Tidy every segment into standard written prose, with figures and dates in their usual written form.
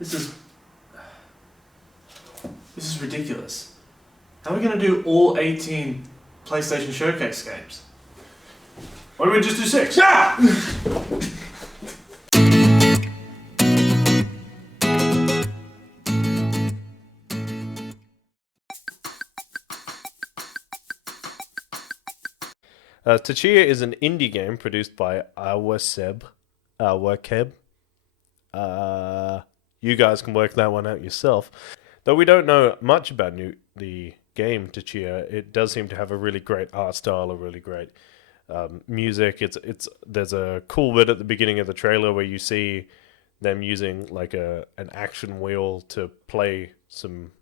This is ridiculous. How are we going to do all 18 PlayStation Showcase games? Why don't we just do 6? Yeah! Tchia is an indie game produced by Awaseb. You guys can work that one out yourself. Though we don't know much about the game Tchia, it does seem to have a really great art style, a really great music. There's a cool bit at the beginning of the trailer where you see them using like an action wheel to play some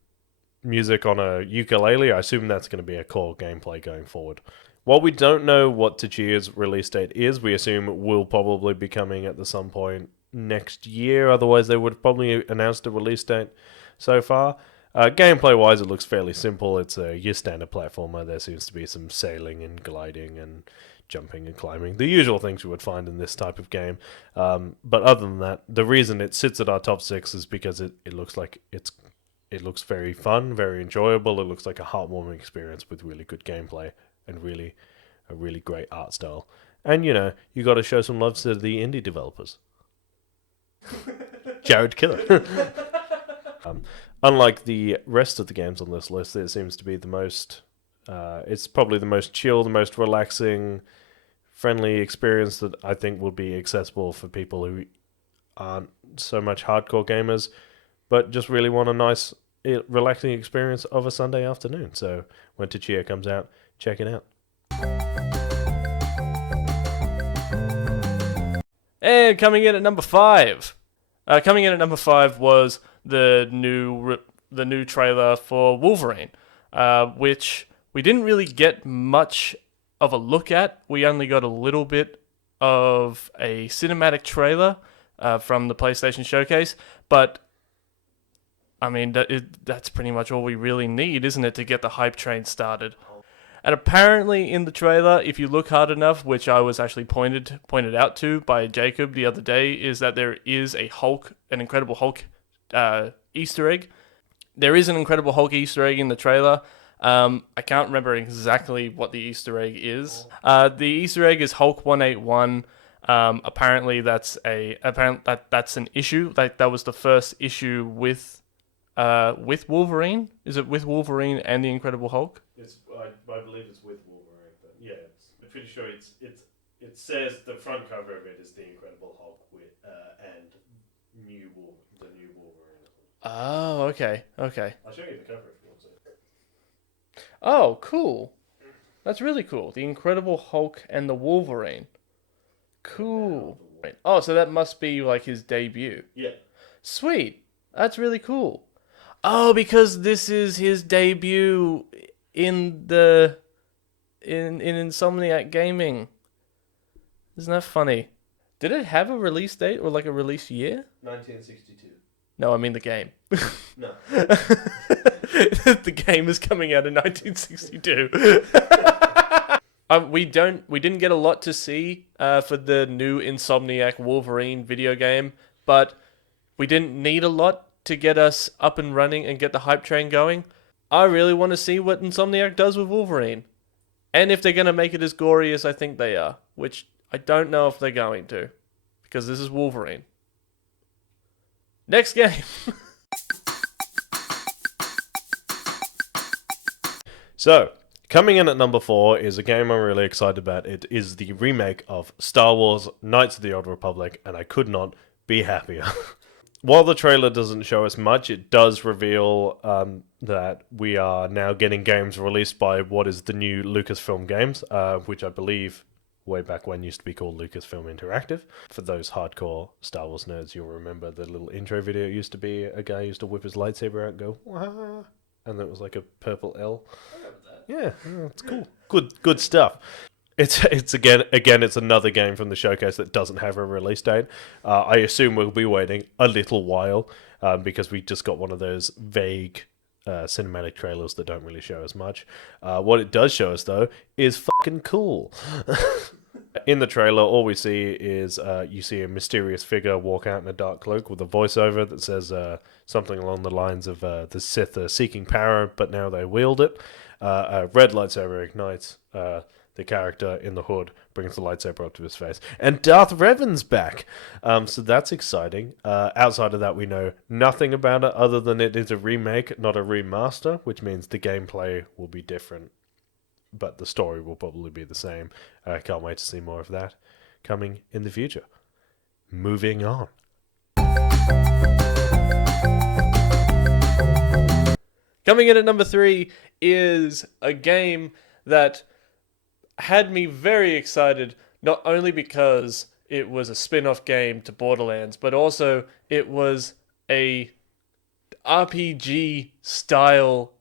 music on a ukulele. I assume that's going to be a core gameplay going forward. While we don't know what Tchia's release date is, we assume it will probably be coming at some point next year. Otherwise, they would have probably announced a release date so far. Gameplay-wise, it looks fairly simple. It's your standard platformer. There seems to be some sailing and gliding and jumping and climbing. The usual things you would find in this type of game. But other than that, the reason it sits at our top 6 is because it looks like it looks very fun, very enjoyable. It looks like a heartwarming experience with really good gameplay and a really great art style. And, you got to show some love to the indie developers. Jared Killer. Unlike the rest of the games on this list, it seems to be the most... it's probably the most chill, the most relaxing, friendly experience that I think will be accessible for people who aren't so much hardcore gamers, but just really want a nice, relaxing experience of a Sunday afternoon. So when Tchia comes out, check it out. And coming in at number 5. Was the new trailer for Wolverine, which we didn't really get much of a look at. We only got a little bit of a cinematic trailer from the PlayStation Showcase, but I mean that's pretty much all we really need, isn't it, to get the hype train started? And apparently in the trailer, if you look hard enough, which I was actually pointed out to by Jacob the other day, is that there is an Incredible Hulk Easter egg. There is an Incredible Hulk Easter egg in the trailer. I can't remember exactly what the Easter egg is. The Easter egg is Hulk 181. Apparently that's an issue. That was the first issue with Wolverine. Is it with Wolverine and the Incredible Hulk? I believe it's with Wolverine, but yeah, I'm pretty sure it says the front cover of it is the Incredible Hulk and the new Wolverine. Oh, okay. I'll show you the cover if you want to. Oh, cool. That's really cool. The Incredible Hulk and the Wolverine. Cool. Oh, so that must be like his debut. Yeah. Sweet. That's really cool. Oh, because this is his debut in Insomniac Gaming. Isn't that funny? Did it have a release date or like a release year? 1962. No, I mean the game. No. The game is coming out in 1962. We didn't get a lot to see for the new Insomniac Wolverine video game, but we didn't need a lot to get us up and running and get the hype train going. I really want to see what Insomniac does with Wolverine. And if they're going to make it as gory as I think they are, which I don't know if they're going to, because this is Wolverine. Next game. So, coming in at number 4 is a game I'm really excited about. It is the remake of Star Wars Knights of the Old Republic, and I could not be happier. While the trailer doesn't show us much, it does reveal that we are now getting games released by what is the new Lucasfilm Games, which I believe way back when used to be called Lucasfilm Interactive. For those hardcore Star Wars nerds, you'll remember the little intro video. It used to be a guy used to whip his lightsaber out and go, wah, and it was like a purple L. I remember that. Yeah, it's cool. Good stuff. It's again it's another game from the showcase that doesn't have a release date. I assume we'll be waiting a little while because we just got one of those vague cinematic trailers that don't really show us much. What it does show us though is fucking cool. In the trailer, all we see is you see a mysterious figure walk out in a dark cloak with a voiceover that says something along the lines of the Sith are seeking power, but now they wield it. A red lightsaber ignites. The character in the hood brings the lightsaber up to his face. And Darth Revan's back. So that's exciting. Outside of that, we know nothing about it other than it is a remake, not a remaster, which means the gameplay will be different. But the story will probably be the same. I can't wait to see more of that coming in the future. Moving on. Coming in at number 3 is a game that had me very excited, not only because it was a spin-off game to Borderlands, but also it was a RPG style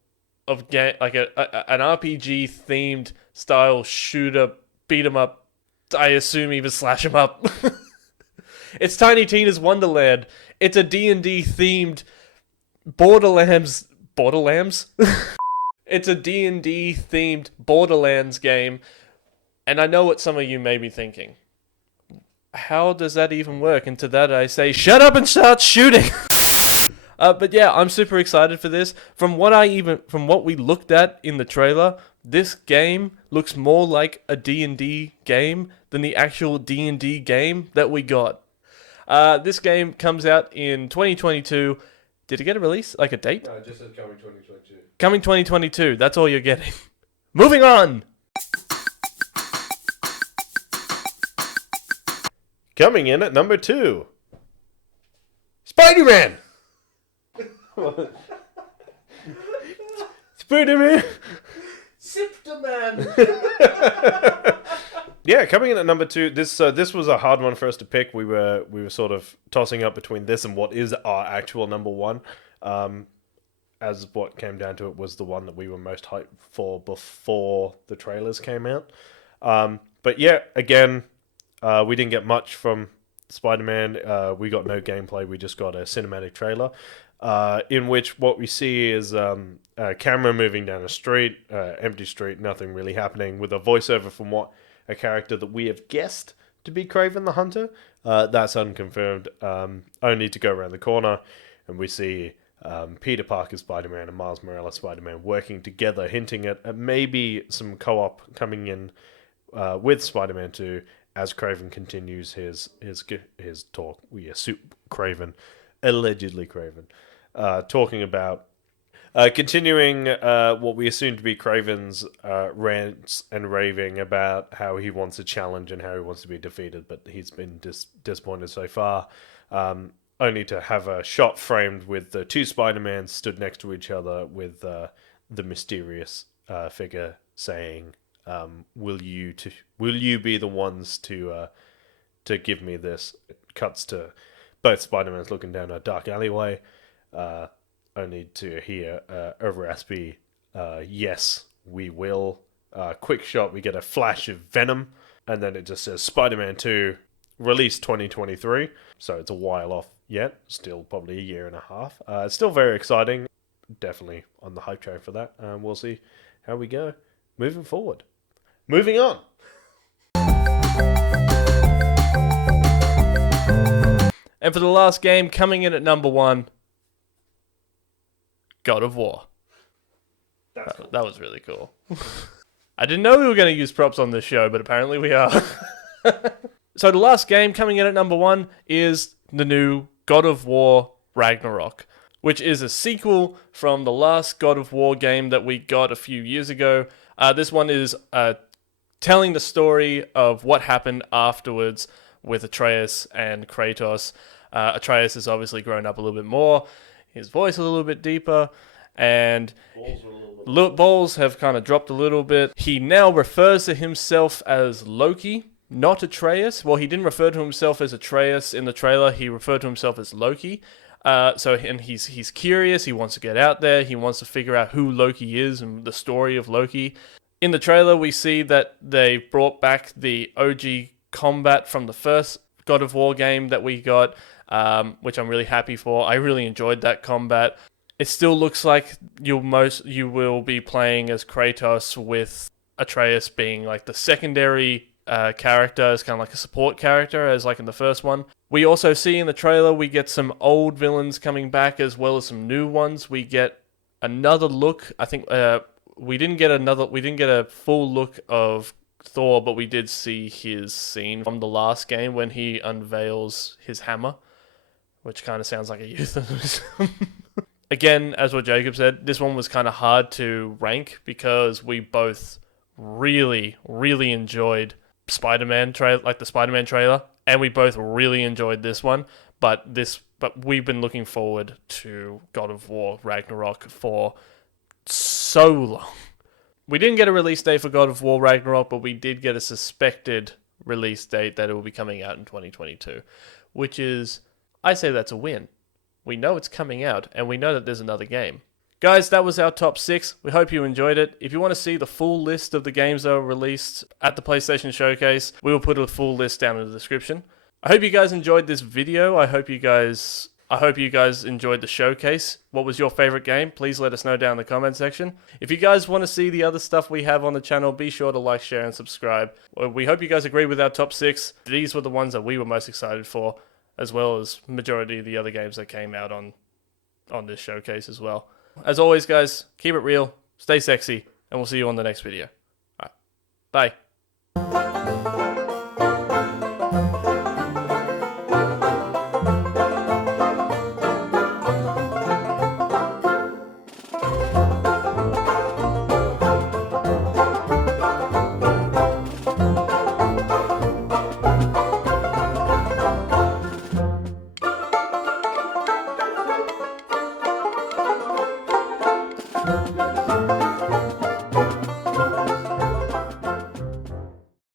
of game, like an RPG themed style shooter, beat 'em up, I assume even slash 'em up. It's Tinytinas Wonderland. It's a D&D themed Borderlands. It's a D&D themed Borderlands game. And I know what some of you may be thinking. How does that even work? And to that I say, shut up and start shooting! But yeah, I'm super excited for this. From what we looked at in the trailer, this game looks more like a D&D game than the actual D&D game that we got. This game comes out in 2022. Did it get a release? Like a date? No, it just said coming 2022. Coming 2022. That's all you're getting. Moving on! Coming in at number 2. Spiderman! Spiderman! Sipterman! Yeah, coming in at number 2. This was a hard one for us to pick. We were sort of tossing up between this and what is our actual number 1. As what came down to it was the one that we were most hyped for before the trailers came out. But yeah, again, we didn't get much from Spider-Man. We got no gameplay. We just got a cinematic trailer in which what we see is a camera moving down a street, empty street, nothing really happening, with a voiceover from a character that we have guessed to be Kraven the Hunter. That's unconfirmed. Only to go around the corner and we see Peter Parker Spider-Man and Miles Morales Spider-Man working together, hinting at maybe some co-op coming in with Spider-Man 2 as Kraven continues his talk. Kraven, allegedly Kraven, talking about continuing what we assume to be Kraven's rants and raving about how he wants a challenge and how he wants to be defeated, but he's been disappointed so far. Only to have a shot framed with the two Spider-Mans stood next to each other with the mysterious figure saying, "Will you be the ones to give me this?" It cuts to both Spider-Mans looking down a dark alleyway, only to hear a raspy, "Yes, we will." Quick shot, we get a flash of Venom, and then it just says Spider-Man 2, release 2023. So it's a while off yet, still probably a year and a half. It's still very exciting, definitely on the hype train for that. We'll see how we go moving forward. Moving on. And for the last game, coming in at number 1, God of War. That was really cool. I didn't know we were going to use props on this show, but apparently we are. So the last game coming in at number 1 is the new God of War Ragnarok, which is a sequel from the last God of War game that we got a few years ago. This one is telling the story of what happened afterwards with Atreus and Kratos. Atreus has obviously grown up a little bit more, his voice a little bit deeper, and balls have kind of dropped a little bit. He now refers to himself as Loki, not Atreus. Well, he didn't refer to himself as Atreus in the trailer. He referred to himself as Loki. And he's curious. He wants to get out there. He wants to figure out who Loki is and the story of Loki. In the trailer, we see that they brought back the OG combat from the first God of War game that we got, which I'm really happy for. I really enjoyed that combat. It still looks like you will be playing as Kratos with Atreus being like the secondary character as kind of like a support character, as like in the first one. We also see in the trailer we get some old villains coming back as well as some new ones. We get another look. I think we didn't get a full look of Thor, but we did see his scene from the last game when he unveils his hammer, which kind of sounds like a euphemism. Again, as what Jacob said, this one was kind of hard to rank because we both really, really enjoyed Spider-Man the Spider-Man trailer, and we both really enjoyed this one. But we've been looking forward to God of War Ragnarok for so long. We didn't get a release date for God of War Ragnarok, but we did get a suspected release date that it will be coming out in 2022, which is, I say that's a win. We know it's coming out, and we know that there's another game. Guys, that was our top 6. We hope you enjoyed it. If you want to see the full list of the games that were released at the PlayStation Showcase, we will put a full list down in the description. I hope you guys enjoyed this video. I hope you guys enjoyed the showcase. What was your favorite game? Please let us know down in the comment section. If you guys want to see the other stuff we have on the channel, be sure to like, share, and subscribe. We hope you guys agree with our top 6. These were the ones that we were most excited for, as well as majority of the other games that came out on this showcase as well. As always, guys, keep it real, stay sexy, and we'll see you on the next video. All right. Bye.